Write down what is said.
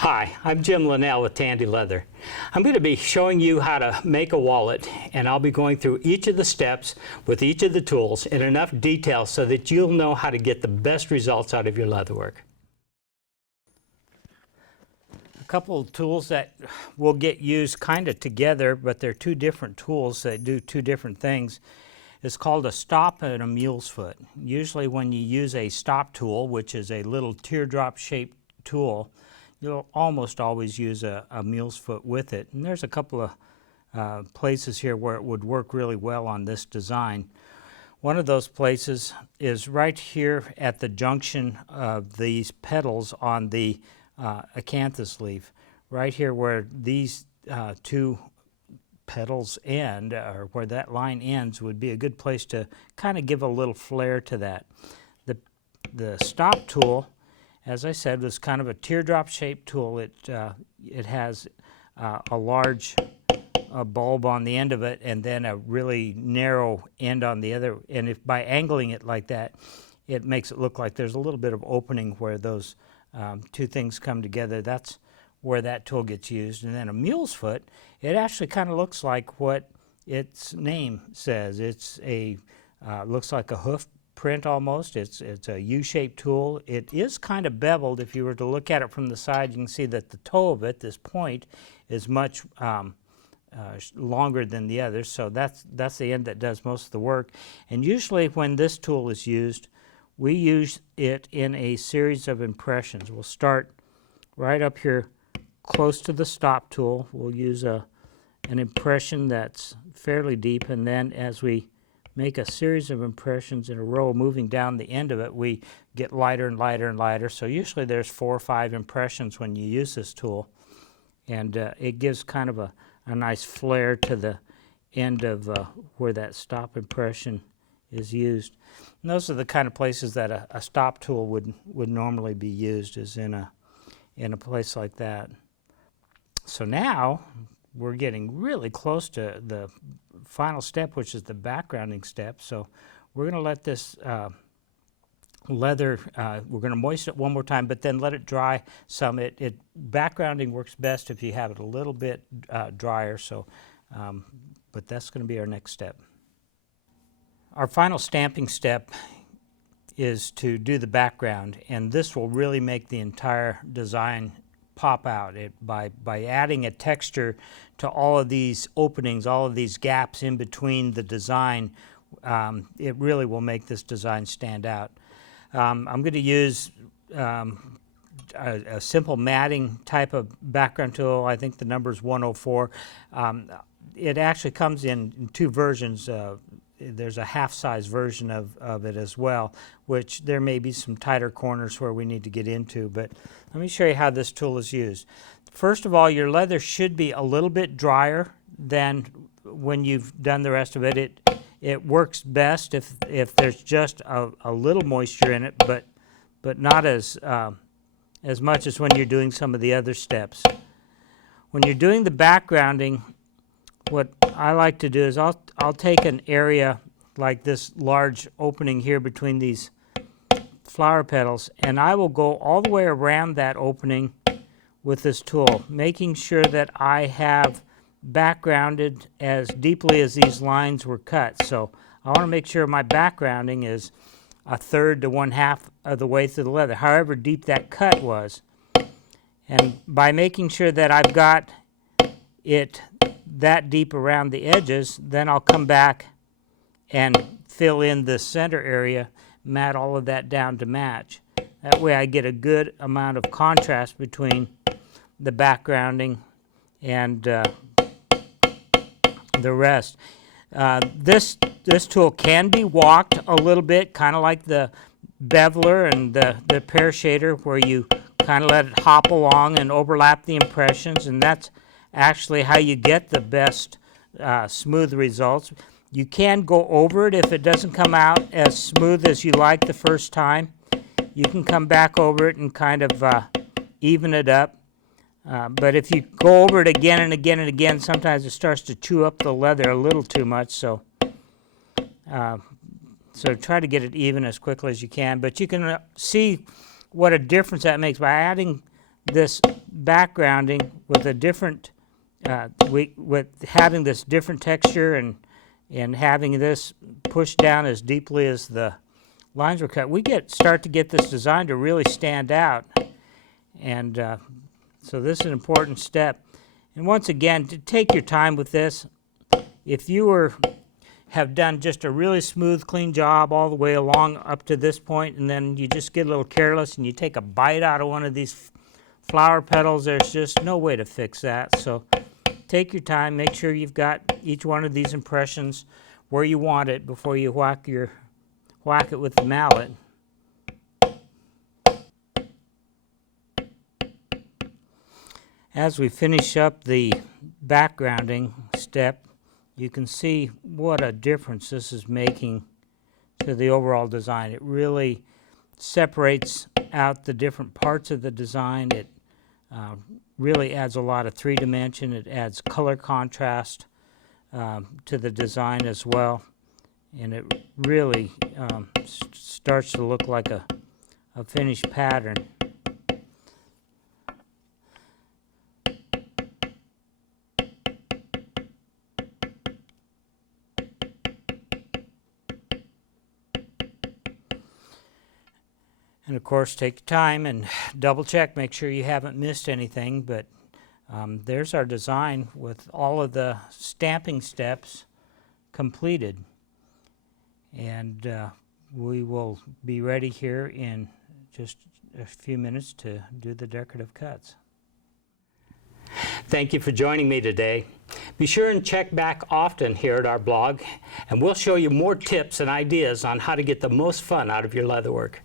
Hi, I'm Jim Linnell with Tandy Leather. I'm going to be showing you how to make a wallet, and I'll be going through each of the steps with each of the tools in enough detail so that you'll know how to get the best results out of your leatherwork. A couple of tools that will get used kind of together, but they're two different tools that do two different things. It's called a stop and a mule's foot. Usually when you use a stop tool, which is a little teardrop shaped tool, you'll almost always use a mule's foot with it. And there's a couple of places here where it would work really well on this design. One of those places is right here at the junction of these petals on the acanthus leaf. Right here where these two petals end, or where that line ends, would be a good place to kind of give a little flair to that. The stop tool, as I said, was kind of a teardrop shaped tool. It has a large bulb on the end of it and then a really narrow end on the other. And if by angling it like that, it makes it look like there's a little bit of opening where those two things come together. That's where that tool gets used. And then a mule's foot, it actually kind of looks like what its name says. It's a looks like a hoof print almost. It's a U-shaped tool. It is kind of beveled. If you were to look at it from the side, you can see that the toe of it, this point, is much longer than the others. So that's the end that does most of the work. And usually when this tool is used, we use it in a series of impressions. We'll start right up here close to the stop tool. We'll use an impression that's fairly deep, and then as we make a series of impressions in a row moving down the end of it, we get lighter and lighter and lighter. So usually there's 4 or 5 impressions when you use this tool, and it gives kind of a nice flare to the end of where that stop impression is used. And those are the kind of places that a stop tool would normally be used, is in a place like that. So now we're getting really close to the final step, which is the backgrounding step. So we're going to let this leather, we're going to moisten it one more time, but then let it dry some. Backgrounding works best if you have it a little bit drier. So, but that's going to be our next step. Our final stamping step is to do the background, and this will really make the entire design pop out. By adding a texture to all of these openings, all of these gaps in between the design, it really will make this design stand out. I'm going to use a simple matting type of background tool. I think the number is 104. It actually comes in 2 versions. There's a half-size version of it as well, which there may be some tighter corners where we need to get into, but let me show you how this tool is used. First of all, your leather should be a little bit drier than when you've done the rest of it. It works best if there's just a little moisture in it, but not as much as when you're doing some of the other steps. When you're doing the backgrounding, what I like to do is I'll take an area like this large opening here between these flower petals, and I will go all the way around that opening with this tool, making sure that I have backgrounded as deeply as these lines were cut. So I want to make sure my backgrounding is 1/3 to 1/2 of the way through the leather, however deep that cut was. And by making sure that I've got it that deep around the edges, then I'll come back and fill in the center area, mat all of that down to match. That way I get a good amount of contrast between the backgrounding and the rest. This tool can be walked a little bit, kind of like the beveler and the pear shader, where you kind of let it hop along and overlap the impressions, and that's actually how you get the best smooth results. You can go over it if it doesn't come out as smooth as you like the first time. You can come back over it and kind of even it up. But if you go over it again and again and again, sometimes it starts to chew up the leather a little too much. So try to get it even as quickly as you can. But you can see what a difference that makes by adding this backgrounding with a different, with having this different texture and having this pushed down as deeply as the lines were cut, we start to get this design to really stand out. And so this is an important step. And once again, to take your time with this. If you have done just a really smooth, clean job all the way along up to this point, and then you just get a little careless and you take a bite out of one of these flower petals, there's just no way to fix that. So take your time, make sure you've got each one of these impressions where you want it before you whack it with the mallet. As we finish up the backgrounding step, you can see what a difference this is making to the overall design. It really separates out the different parts of the design. It really adds a lot of 3-dimension. It adds color contrast to the design as well. And it really starts to look like a finished pattern. And of course, take your time and double check, make sure you haven't missed anything. But there's our design with all of the stamping steps completed. And we will be ready here in just a few minutes to do the decorative cuts. Thank you for joining me today. Be sure and check back often here at our blog, and we'll show you more tips and ideas on how to get the most fun out of your leatherwork.